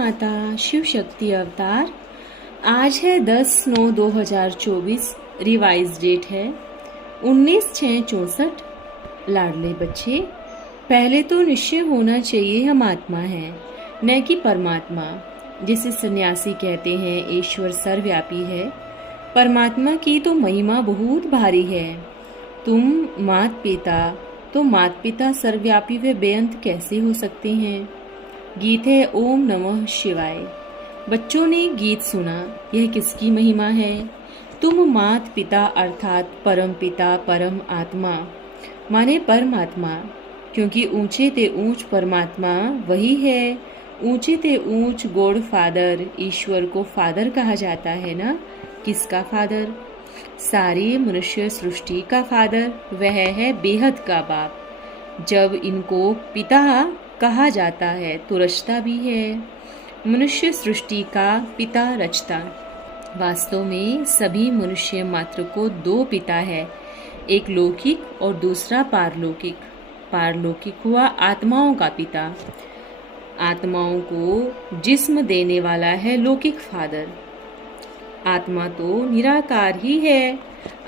माता शिव शक्ति अवतार। आज है 10/9/2024। रिवाइज डेट है 19/6/64। लाडले बच्चे, पहले तो निश्चय होना चाहिए हम आत्मा हैं, न कि परमात्मा। जिसे सन्यासी कहते हैं ईश्वर सर्वव्यापी है, परमात्मा की तो महिमा बहुत भारी है। तुम मात पिता सर्वव्यापी व बेअंत कैसे हो सकते हैं। गीत है ओम नमः शिवाय। बच्चों ने गीत सुना, यह किसकी महिमा है। तुम मात पिता अर्थात परम पिता परम आत्मा माने परमात्मा, क्योंकि ऊंचे ते ऊंच परमात्मा वही है। ऊंचे ते ऊंच गॉड फादर, ईश्वर को फादर कहा जाता है ना। किसका फादर? सारी मनुष्य सृष्टि का फादर, वह है बेहद का बाप। जब इनको पिता कहा जाता है तो रचता भी है। मनुष्य सृष्टि का पिता रचता। वास्तव में सभी मनुष्य मात्र को दो पिता है, एक लौकिक और दूसरा पारलौकिक। पारलौकिक हुआ आत्माओं का पिता। आत्माओं को जिस्म देने वाला है लौकिक फादर। आत्मा तो निराकार ही है।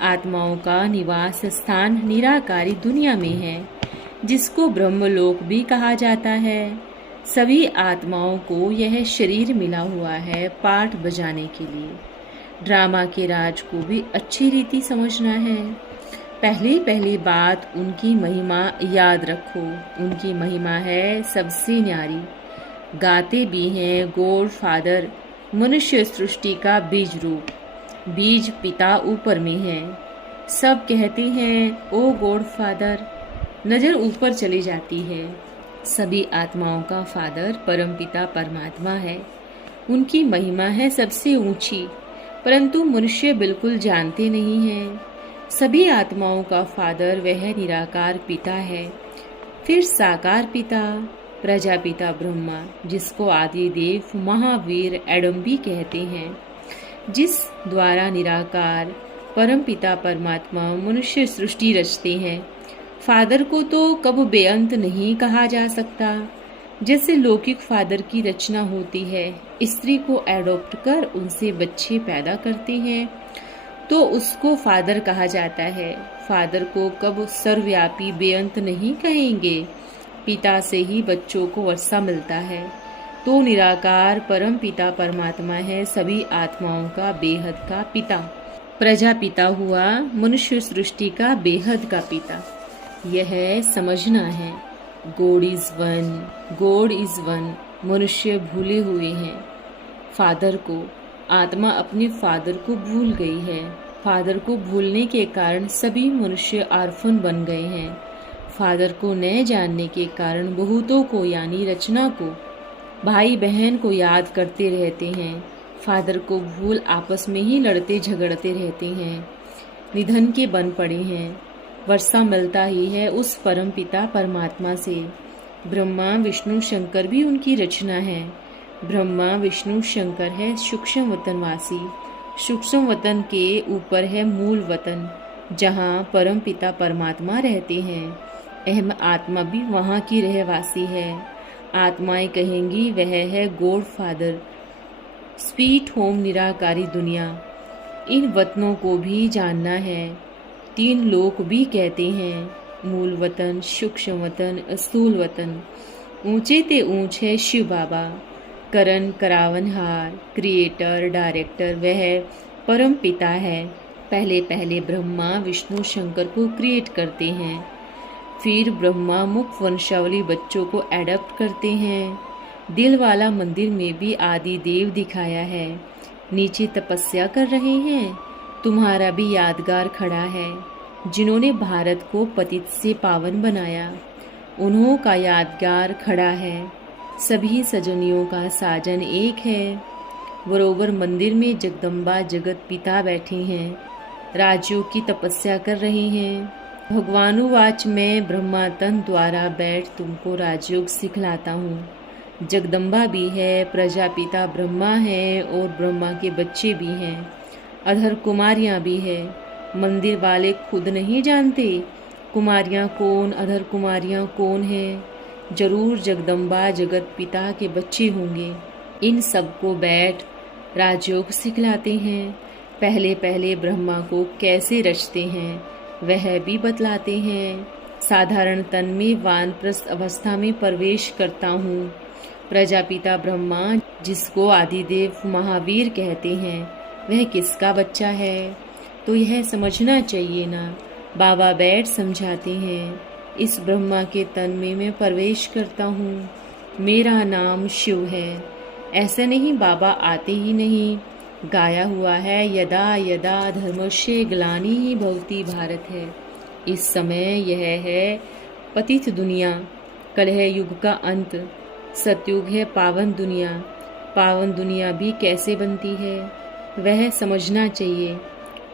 आत्माओं का निवास स्थान निराकारी दुनिया में है, जिसको ब्रह्मलोक भी कहा जाता है। सभी आत्माओं को यह शरीर मिला हुआ है पाठ बजाने के लिए। ड्रामा के राज को भी अच्छी रीति समझना है। पहली बात, उनकी महिमा याद रखो। उनकी महिमा है सबसे न्यारी। गाते भी हैं गॉड फादर, मनुष्य सृष्टि का बीज रूप। बीज पिता ऊपर में है। सब कहते हैं ओ गॉड फादर, नजर ऊपर चली जाती है। सभी आत्माओं का फादर परमपिता परमात्मा है। उनकी महिमा है सबसे ऊंची, परंतु मनुष्य बिल्कुल जानते नहीं हैं। सभी आत्माओं का फादर वह निराकार पिता है। फिर साकार पिता, प्रजापिता ब्रह्मा, जिसको आदि देव महावीर एडम भी कहते हैं, जिस द्वारा निराकार परमपिता परमात्मा मनुष्य सृष्टि रचते हैं। फादर को तो कब बेअंत नहीं कहा जा सकता। जैसे लौकिक फादर की रचना होती है, स्त्री को एडॉप्ट कर उनसे बच्चे पैदा करते हैं, तो उसको फादर कहा जाता है। फादर को कब सर्वव्यापी बेअंत नहीं कहेंगे। पिता से ही बच्चों को वर्षा मिलता है, तो निराकार परम पिता परमात्मा है सभी आत्माओं का बेहद का पिता। प्रजापिता हुआ मनुष्य सृष्टि का बेहद का पिता। यह समझना है गॉड इज वन। मनुष्य भूले हुए हैं फादर को। आत्मा अपने फादर को भूल गई है। फादर को भूलने के कारण सभी मनुष्य आर्फन बन गए हैं। फादर को न जानने के कारण बहुतों को यानी रचना को, भाई बहन को याद करते रहते हैं। फादर को भूल आपस में ही लड़ते झगड़ते रहते हैं। निधन के बन पड़े हैं। वर्षा मिलता ही है उस परम पिता परमात्मा से। ब्रह्मा विष्णु शंकर भी उनकी रचना है। ब्रह्मा विष्णु शंकर है सूक्ष्म वतनवासी। सूक्ष्म वतन के ऊपर है मूल वतन, जहाँ परम पिता परमात्मा रहते हैं। अहम आत्मा भी वहाँ की रहवासी है। आत्माएं कहेंगी वह है गॉड फादर, स्वीट होम निराकारी दुनिया। इन वतनों को भी जानना है। 3 लोक भी कहते हैं, मूल वतन, सूक्ष्म वतन, स्थूल वतन। ऊंचे ते ऊंच है शिव बाबा, करण करावनहार, क्रिएटर डायरेक्टर, वह परम पिता है। पहले ब्रह्मा विष्णु शंकर को क्रिएट करते हैं। फिर ब्रह्मा मुख वंशावली बच्चों को एडप्ट करते हैं। दिल वाला मंदिर में भी आदि देव दिखाया है। नीचे तपस्या कर रहे हैं। तुम्हारा भी यादगार खड़ा है। जिन्होंने भारत को पतित से पावन बनाया, उन्हों का यादगार खड़ा है। सभी सजनियों का साजन एक है। बरोबर मंदिर में जगदम्बा जगत पिता बैठे हैं, राज्यों की तपस्या कर रहे हैं। भगवानुवाच मैं ब्रह्मा तन द्वारा बैठ तुमको राजयोग सिखलाता हूँ। जगदम्बा भी है, प्रजापिता ब्रह्मा है और ब्रह्मा के बच्चे भी हैं। अधर कुमारियाँ भी है। मंदिर वाले खुद नहीं जानते कुमारियाँ कौन, अधर कुमारियाँ कौन है। जरूर जगदम्बा जगत पिता के बच्चे होंगे। इन सबको बैठ राजयोग सिखलाते हैं। पहले पहले ब्रह्मा को कैसे रचते हैं वह भी बतलाते हैं। साधारण तन में वानप्रस्थ अवस्था में प्रवेश करता हूँ। प्रजापिता ब्रह्मा जिसको आदिदेव महावीर कहते हैं वह किसका बच्चा है, तो यह समझना चाहिए ना। बाबा बैठ समझाते हैं, इस ब्रह्मा के तन में मैं प्रवेश करता हूँ, मेरा नाम शिव है। ऐसा नहीं बाबा आते ही नहीं, गाया हुआ है यदा यदा धर्मस्य ग्लानिः भवति भारत है। इस समय यह है पतित दुनिया, कलह युग का अंत। सतयुग है पावन दुनिया। पावन दुनिया भी कैसे बनती है वह समझना चाहिए।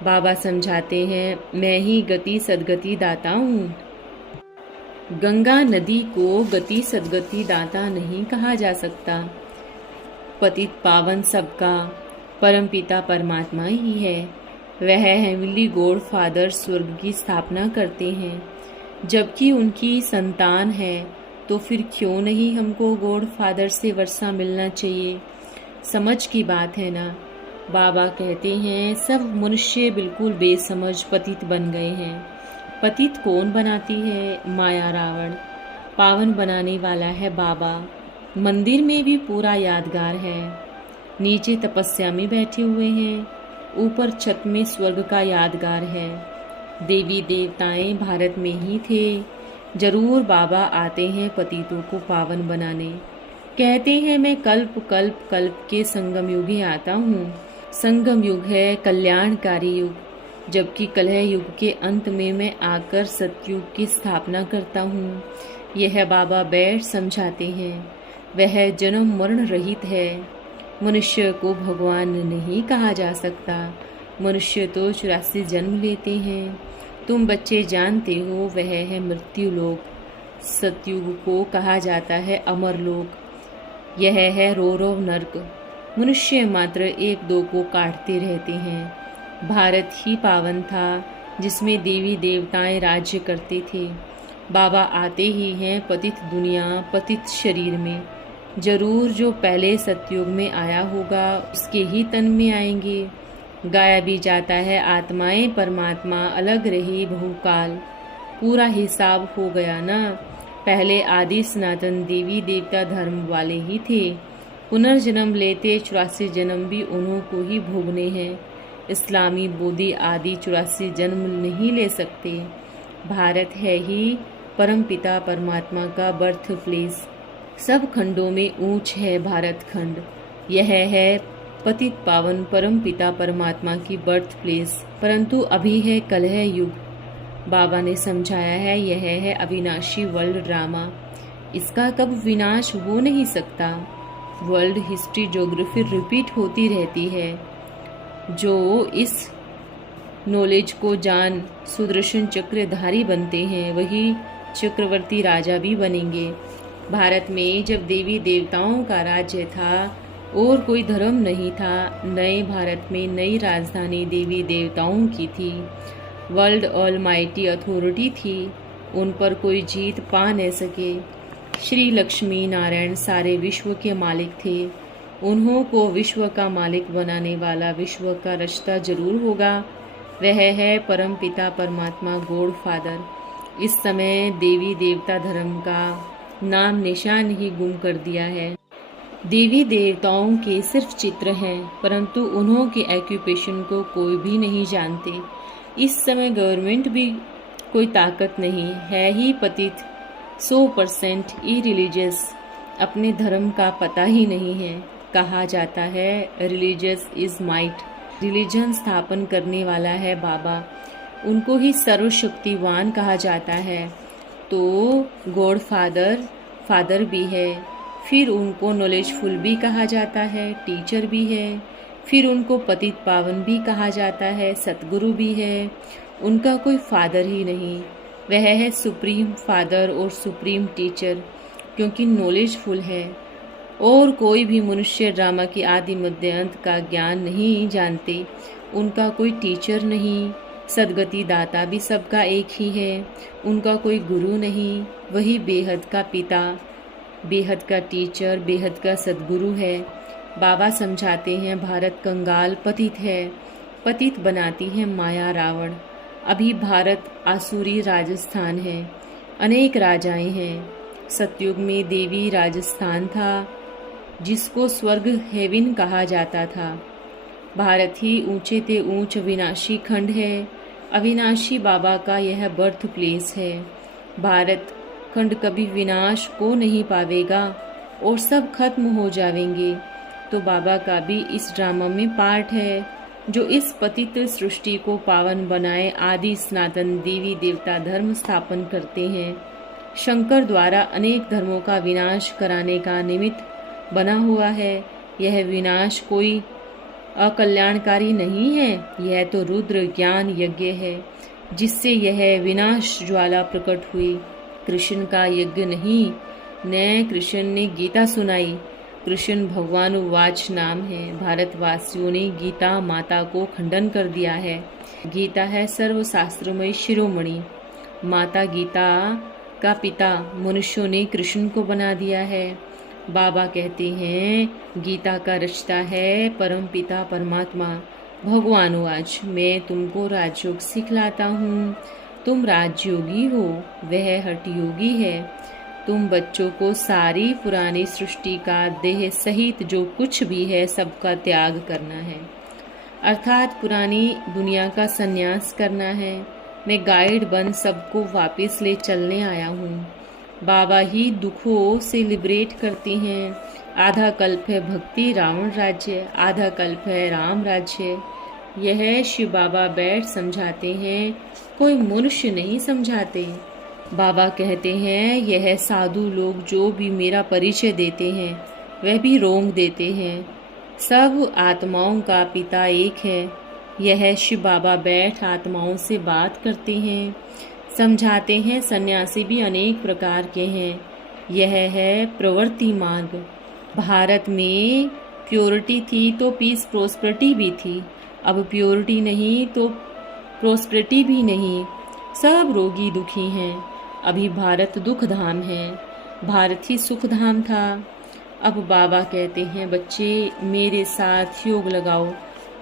बाबा समझाते हैं, मैं ही गति सदगति दाता हूँ। गंगा नदी को गति सदगति दाता नहीं कहा जा सकता। पतित पावन सबका परमपिता परमात्मा ही है। वह हेवनली गॉड फादर स्वर्ग की स्थापना करते हैं। जबकि उनकी संतान है तो फिर क्यों नहीं हमको गॉड फादर से वर्षा मिलना चाहिए। समझ की बात है ना। बाबा कहते हैं सब मनुष्य बिल्कुल बेसमझ पतित बन गए हैं। पतित कौन बनाती है? माया रावण। पावन बनाने वाला है बाबा। मंदिर में भी पूरा यादगार है। नीचे तपस्या में बैठे हुए हैं, ऊपर छत में स्वर्ग का यादगार है। देवी देवताएं भारत में ही थे। जरूर बाबा आते हैं पतितों को पावन बनाने। कहते हैं मैं कल्प कल्प कल्प के संगम युग ही आता हूँ। संगम युग है कल्याणकारी युग, जबकि कलह युग के अंत में मैं आकर सतयुग की स्थापना करता हूँ। यह बाबा बैठ समझाते हैं। वह जन्म मरण रहित है। मनुष्य को भगवान नहीं कहा जा सकता। मनुष्य तो 84 जन्म लेते हैं। तुम बच्चे जानते हो वह है मृत्यु लोक। सतयुग को कहा जाता है अमर लोक। यह है रौरव नर्क। मनुष्य मात्र एक दो को काटते रहते हैं। भारत ही पावन था जिसमें देवी देवताएं राज्य करते थे। बाबा आते ही हैं पतित दुनिया पतित शरीर में। जरूर जो पहले सतयुग में आया होगा उसके ही तन में आएंगे। गाया भी जाता है आत्माएं परमात्मा अलग रही बहुकाल। पूरा हिसाब हो गया ना। पहले आदि सनातन देवी देवता धर्म वाले ही थे। पुनर्जन्म लेते 84 जन्म भी उन्हों को ही भोगने हैं। इस्लामी बोधि आदि 84 जन्म नहीं ले सकते। भारत है ही परम पिता परमात्मा का बर्थ प्लेस। सब खंडों में ऊंच है भारत खंड। यह है पतित पावन परम पिता परमात्मा की बर्थ प्लेस। परंतु अभी है कलह युग। बाबा ने समझाया है यह है अविनाशी वर्ल्ड ड्रामा। इसका कब विनाश हो नहीं सकता। वर्ल्ड हिस्ट्री ज्योग्राफी रिपीट होती रहती है। जो इस नॉलेज को जान सुदर्शन चक्रधारी बनते हैं वही चक्रवर्ती राजा भी बनेंगे। भारत में जब देवी देवताओं का राज्य था और कोई धर्म नहीं था, नए भारत में नई राजधानी देवी देवताओं की थी। वर्ल्ड ऑलमाइटी अथॉरिटी थी, उन पर कोई जीत पा न सके। श्री लक्ष्मी नारायण सारे विश्व के मालिक थे। उन्हों को विश्व का मालिक बनाने वाला विश्व का रचता जरूर होगा। वह है परम पिता परमात्मा गॉड फादर। इस समय देवी देवता धर्म का नाम निशान ही गुम कर दिया है। देवी देवताओं के सिर्फ चित्र हैं, परंतु उन्हों के ऑक्यूपेशन को कोई भी नहीं जानते। इस समय गवर्नमेंट भी कोई ताकत नहीं है ही पतित 100% इरिलीजियस। अपने धर्म का पता ही नहीं है। कहा जाता है रिलीजियस इज माइट। रिलीजन स्थापन करने वाला है बाबा। उनको ही सर्वशक्तिवान कहा जाता है। तो गॉड फादर भी है। फिर उनको नॉलेजफुल भी कहा जाता है, टीचर भी है। फिर उनको पतित पावन भी कहा जाता है, सतगुरु भी है। उनका कोई फादर ही नहीं। वह है सुप्रीम फादर और सुप्रीम टीचर, क्योंकि नॉलेजफुल है। और कोई भी मनुष्य ड्रामा की आदि मध्य अंत का ज्ञान नहीं जानते। उनका कोई टीचर नहीं। सदगति दाता भी सबका एक ही है। उनका कोई गुरु नहीं। वही बेहद का पिता, बेहद का टीचर, बेहद का सदगुरु है। बाबा समझाते हैं भारत कंगाल पतित है, पतित बनाती है माया रावण। अभी भारत आसुरी राजस्थान है, अनेक राजाएं हैं। सतयुग में देवी राजस्थान था, जिसको स्वर्ग हेवन कहा जाता था। भारत ही ऊंचे ते ऊंच अविनाशी खंड है, अविनाशी बाबा का यह बर्थ प्लेस है। भारत खंड कभी विनाश को नहीं पावेगा और सब खत्म हो जाएंगे। तो बाबा का भी इस ड्रामा में पार्ट है, जो इस पतित सृष्टि को पावन बनाए आदि सनातन देवी देवता धर्म स्थापन करते हैं। शंकर द्वारा अनेक धर्मों का विनाश कराने का निमित्त बना हुआ है। यह विनाश कोई अकल्याणकारी नहीं है, यह तो रुद्र ज्ञान यज्ञ है, जिससे यह विनाश ज्वाला प्रकट हुई। कृष्ण का यज्ञ नहीं, न कृष्ण ने गीता सुनाई। कृष्ण भगवानुवाच नाम है। भारतवासियों ने गीता माता को खंडन कर दिया है। गीता है सर्वशास्त्रमय शिरोमणि। माता गीता का पिता मनुष्यों ने कृष्ण को बना दिया है। बाबा कहते हैं गीता का रचता है परम पिता परमात्मा। भगवानुवाच मैं तुमको राजयोग सिखलाता हूँ, तुम राजयोगी हो, वह हठयोगी है। तुम बच्चों को सारी पुरानी सृष्टि का देह सहित जो कुछ भी है सबका त्याग करना है, अर्थात पुरानी दुनिया का संन्यास करना है। मैं गाइड बन सबको वापस ले चलने आया हूँ। बाबा ही दुखों से लिबरेट करते हैं। आधा कल्प है भक्ति रावण राज्य, आधा कल्प है राम राज्य। यह शिव बाबा बैठ समझाते हैं, कोई मनुष्य नहीं समझाते। बाबा कहते हैं यह साधु लोग जो भी मेरा परिचय देते हैं वह भी रोंग देते हैं। सब आत्माओं का पिता एक है। यह शिव बाबा बैठ आत्माओं से बात करते हैं, समझाते हैं सन्यासी भी अनेक प्रकार के हैं। यह है प्रवृत्ति मार्ग। भारत में प्योरिटी थी तो पीस प्रोस्पेरिटी भी थी, अब प्योरिटी नहीं तो प्रोस्पेरिटी भी नहीं। सब रोगी दुखी हैं। अभी भारत दुख धाम है, भारत ही सुख धाम था। अब बाबा कहते हैं बच्चे मेरे साथ योग लगाओ।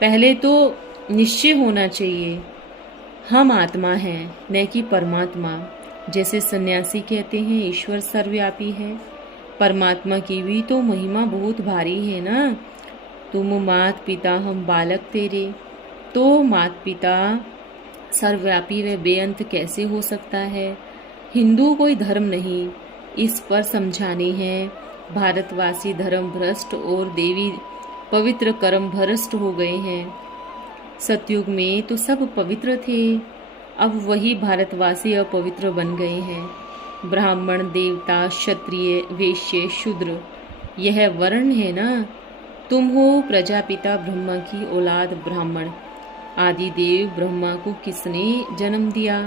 पहले तो निश्चय होना चाहिए हम आत्मा हैं न कि परमात्मा। जैसे सन्यासी कहते हैं ईश्वर सर्वव्यापी है, परमात्मा की भी तो महिमा बहुत भारी है ना। तुम मात पिता हम बालक तेरे, तो मात पिता सर्वव्यापी व बेअंत कैसे हो सकता है। हिंदू कोई धर्म नहीं, इस पर समझाने हैं। भारतवासी धर्म भ्रष्ट और देवी पवित्र कर्म भ्रष्ट हो गए हैं। सतयुग में तो सब पवित्र थे, अब वही भारतवासी अपवित्र बन गए हैं। ब्राह्मण देवता क्षत्रिय वैश्य शूद्र यह वर्ण है ना। तुम हो प्रजापिता ब्रह्मा की औलाद ब्राह्मण। आदि देव ब्रह्मा को किसने जन्म दिया।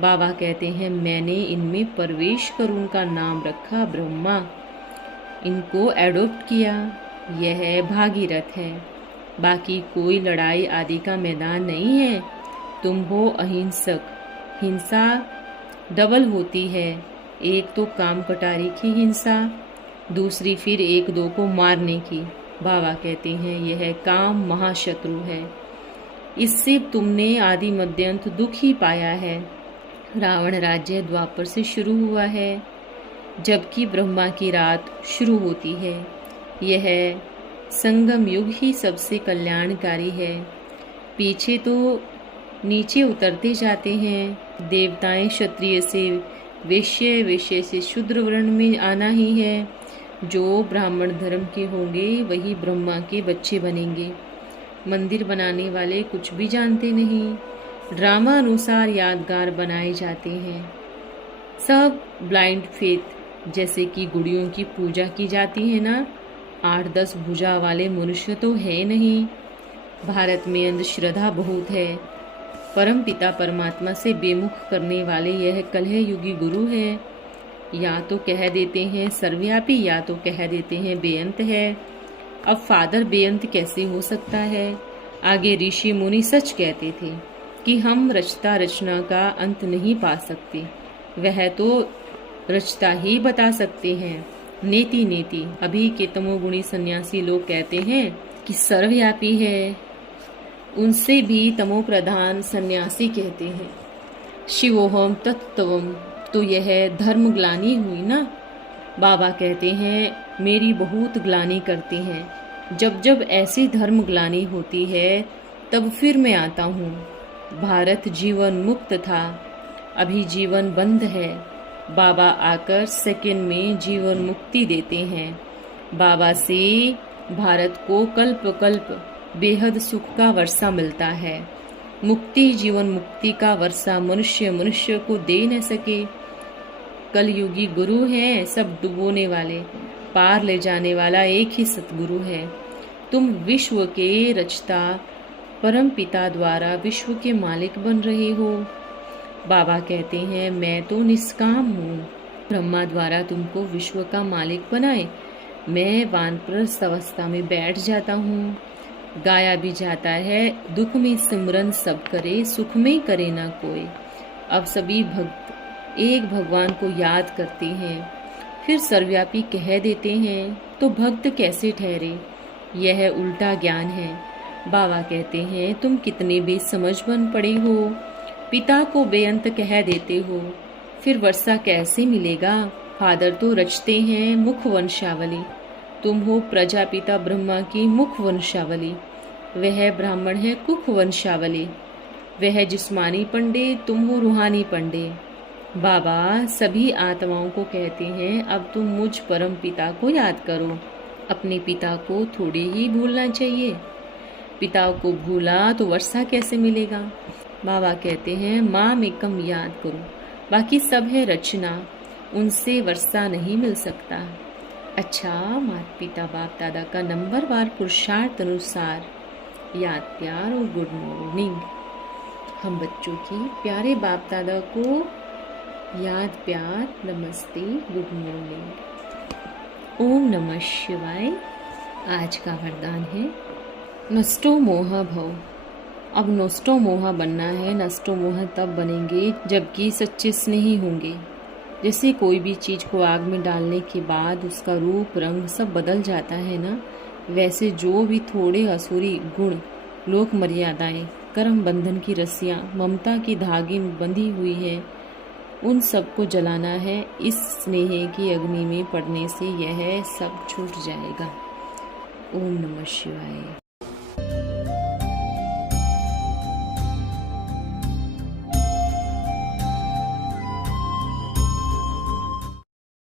बाबा कहते हैं मैंने इनमें प्रवेश कर उनका नाम रखा ब्रह्मा, इनको एडॉप्ट किया। यह भागीरथ है, बाकी कोई लड़ाई आदि का मैदान नहीं है। तुम हो अहिंसक। हिंसा डबल होती है, एक तो काम कटारी की हिंसा, दूसरी फिर एक दो को मारने की। बाबा कहते हैं यह काम महाशत्रु है, इससे तुमने आदि मध्यांत दुख ही पाया है। रावण राज्य द्वापर से शुरू हुआ है, जबकि ब्रह्मा की रात शुरू होती है। यह संगम युग ही सबसे कल्याणकारी है। पीछे तो नीचे उतरते जाते हैं। देवताएं क्षत्रिय से वैश्य, वैश्य से शूद्र वर्ण में आना ही है। जो ब्राह्मण धर्म के होंगे वही ब्रह्मा के बच्चे बनेंगे। मंदिर बनाने वाले कुछ भी जानते नहीं, ड्रामा अनुसार यादगार बनाए जाते हैं। सब ब्लाइंड फेथ, जैसे कि गुड़ियों की पूजा की जाती है ना। 8-10 भुजा वाले मनुष्य तो है नहीं। भारत में अंधश्रद्धा बहुत है। परम पिता परमात्मा से बेमुख करने वाले यह कलह युगी गुरु है। या तो कह देते हैं सर्वव्यापी, या तो कह देते हैं बेअंत है। अब फादर बेअंत कैसे हो सकता है। आगे ऋषि मुनि सच कहते थे कि हम रचता रचना का अंत नहीं पा सकते, वह तो रचता ही बता सकते हैं। नेति नेति। अभी के तमोगुणी सन्यासी लोग कहते हैं कि सर्वव्यापी है, उनसे भी तमो प्रधान सन्यासी कहते हैं शिवोहम तत्त्वम। तो यह धर्म ग्लानि हुई ना। बाबा कहते हैं मेरी बहुत ग्लानि करते हैं। जब जब ऐसी धर्म ग्लानि होती है तब फिर मैं आता हूँ। भारत जीवन मुक्त था, अभी जीवन बंद है। बाबा आकर सेकंड में जीवन मुक्ति देते हैं। बाबा से भारत को कल्प कल्प बेहद सुख का वर्षा मिलता है। मुक्ति जीवन मुक्ति का वर्षा मनुष्य मनुष्य को दे न सके। कलयुगी गुरु हैं सब डुबोने वाले, पार ले जाने वाला एक ही सतगुरु है। तुम विश्व के रचता परम पिता द्वारा विश्व के मालिक बन रहे हो। बाबा कहते हैं मैं तो निष्काम हूँ। ब्रह्मा द्वारा तुमको विश्व का मालिक बनाए, मैं वानप्रस्थ अवस्था में बैठ जाता हूँ। गाया भी जाता है दुख में सिमरन सब करे, सुख में करे ना कोई। अब सभी भक्त एक भगवान को याद करते हैं, फिर सर्वव्यापी कह देते हैं, तो भक्त कैसे ठहरे? यह उल्टा ज्ञान है। बाबा कहते हैं तुम कितने बेसमझ बन पड़े हो। पिता को बेअंत कह देते हो, फिर वर्षा कैसे मिलेगा? फादर तो रचते हैं मुख वंशावली, तुम हो प्रजापिता ब्रह्मा की मुख वंशावली। वह ब्राह्मण है कुख वंशावली, वह जिस्मानी पंडित, तुम हो रूहानी पंडित। बाबा सभी आत्माओं को कहते हैं अब तुम मुझ परम पिता को याद करो। अपने पिता को थोड़ी ही भूलना चाहिए। पिता को भूला तो वर्षा कैसे मिलेगा? बाबा कहते हैं माँ में कम याद करो, बाकी सब है रचना, उनसे वर्षा नहीं मिल सकता। अच्छा, माता पिता बाप दादा का नंबरवार पुरुषार्थ अनुसार याद प्यार और गुड मॉर्निंग। हम बच्चों की प्यारे बाप दादा को याद प्यार, नमस्ते, गुड मॉर्निंग। ओम नमः शिवाय। आज का वरदान है नष्टो मोह भव। अब नष्टो मोह बनना है। नष्टो मोह तब बनेंगे जबकि सच्चे स्नेही होंगे। जैसे कोई भी चीज को आग में डालने के बाद उसका रूप रंग सब बदल जाता है ना, वैसे जो भी थोड़े असुरी गुण, लोक मर्यादाएं, कर्म बंधन की रस्सियां, ममता की धागे में बंधी हुई है, उन सबको जलाना है। इस स्नेह की अग्नि में पड़ने से यह सब छूट जाएगा। ओम नमः शिवाय।